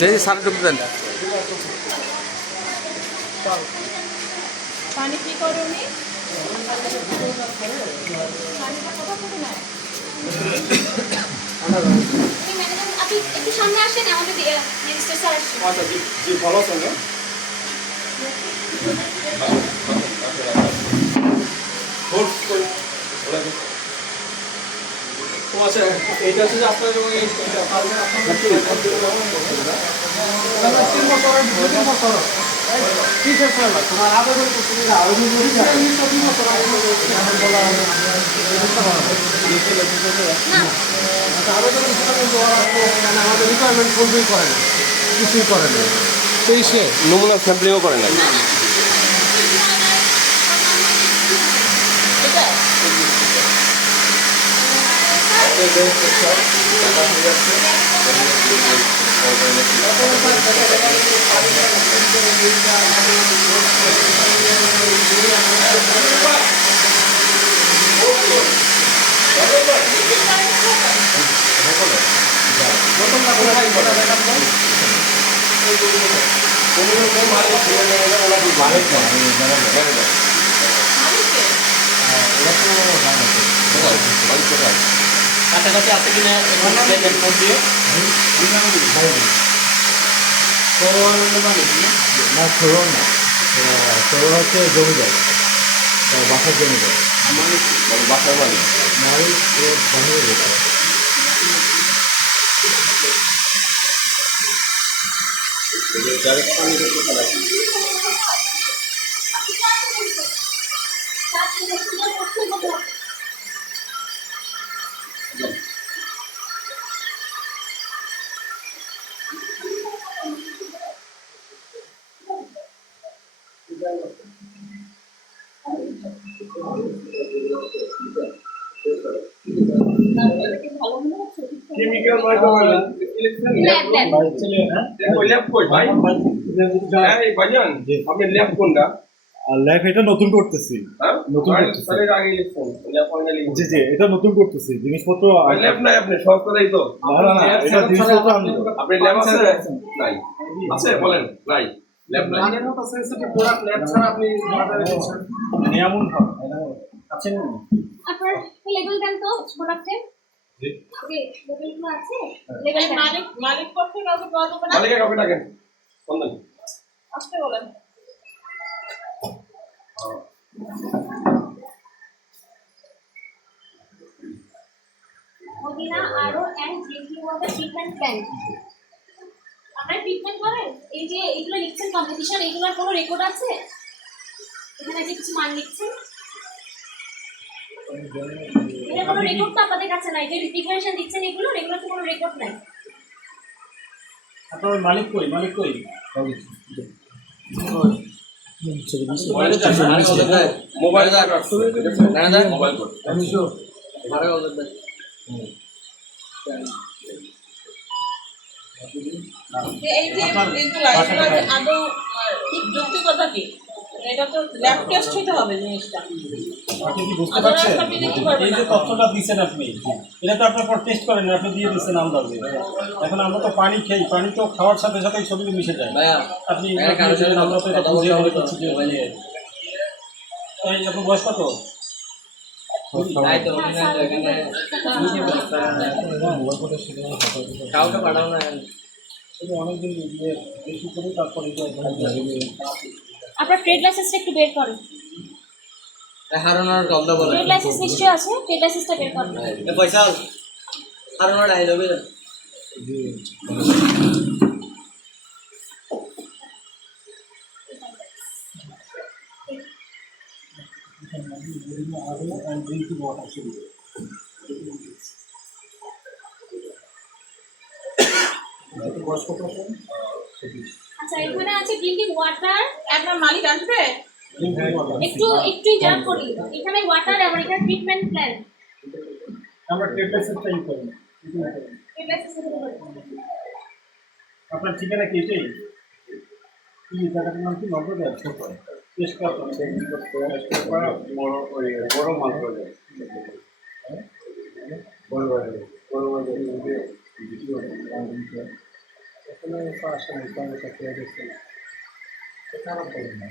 দেখি সাড়ে ঢুকতে দেন। পানি কি করুনি আপনি একটু সামনে আসেন, আমাদের মিনিস্টার স্যার আসছেন। আচ্ছা জি জি, ভালো আছেন না? ও আচ্ছা, এইটা হচ্ছে যে আপনার এবং এইটা পারবেন আপনার তোমার আবেদন করতে আবেদন করি আবেদন আমাদের রিকোয়ারমেন্ট ফুলফিল করে না, কিছুই করে না। তেইশে নমুনা স্যাম্পলিংও করে না। কাছাকাছি আছে কিনা দেখেন ফোন দিয়ে। না সরল না, সরল হচ্ছে জমিদার, বাসার জমিদার বাসার মালিক মালিক বাহিরে যেতে কেমিক্যাল মাইক্রোবায়োলজি ল্যাব কই ভাই? এই ভাইজান আপনি ল্যাব কোনটা? লাইফ এটা নতুন করতেছি, হ্যাঁ নতুন করতেছি। তাহলে আগে লিখুন ল্যাব ফাইনালি। জি জি, এটা নতুন করতেছি জিনিসপত্র। ল্যাব নাই আপনি সব কথাই তো। না না, এটা জিনিসপত্র আমি আপনি ল্যাব আছে? নাই আছে বলেন নাই ল্যাব নাই। আগের মতো সেন্সিটিভ প্রোডাক্ট ল্যাব ছাড়া আপনি বাজারে দিচ্ছেন এমন আছেন না? আপনার লেবেল দেন তো প্রোডাক্টের। জি লেবেলগুলো আছে, লেবেল মালিক পক্ষে কাউকে পাওয়া যাবে না। মালিকের কাছে ডাকেন ফোন দেন। আসতে বলেন। Madina RO and drinking water treatment plant. আপনারা ট্রিটমেন্ট করেন? এই যে এগুলো লিখছেন কম্পিটিশন, এগুলোর কোনো রেকর্ড আছে? এখানে যে কিছু মান লিখছেন এর কোনো রেকর্ড তো আপনাদের কাছে নাই। যে ডিক্লারেশন দিচ্ছেন এগুলোর তো কোনো রেকর্ড নাই। আপনার মালিক কই? মালিক কই? মোবাইল মোবাইল কোড আমি তো এই যে এগুলো আদৌ ঠিক যৌক্তিকতা কি? এটা তো ল্যাব টেস্ট হতে হবে জিনিসটা। আপনি কি বুঝতে পারছেন? এই যে তথ্যটা দিচ্ছেন আপনি, এটা তো আপনার পর টেস্ট করেন না, আপনি দিয়ে দিচ্ছেন আন্দাজে। এখন আমরা তো পানি খাই, পানি তো খাওয়ার সাথে সাথে ছবি মিশে যায়। আপনি আমরা তো এটা বুঝে বলে দিচ্ছি যে এই আপনার বয়স কত? অনেকদিন বেশি করে তারপরে আপনার ট্রেড লাইসেন্সটা একটু বের করেন। হারানোর গন্ধ বলে ট্রেড লাইসেন্স নিশ্চয়ই আছে, ট্রেড লাইসেন্সটা বের করেন। পয়সা হারানোর আই লবে আচ্ছা এখানে আছে ড্রিঙ্কিং ওয়াটার। আপনার মালিক আসবে? একটু ইন্টারাপ্ট করি। এখানে ওয়াটার এবং এখানে ট্রিটমেন্ট প্ল্যান। আমরা ট্রেড লাইসেন্সটা ইউজ করি। ট্রেড লাইসেন্স আপনার ঠিকানা কি এটাই? কি জায়গাটার নাম কি? নবদ্বীপ। টেস্ট করা বড় মাল করে বড় বড় এখানে তো আসলে সমস্যা খেয়ে গেছে খারাপ করি না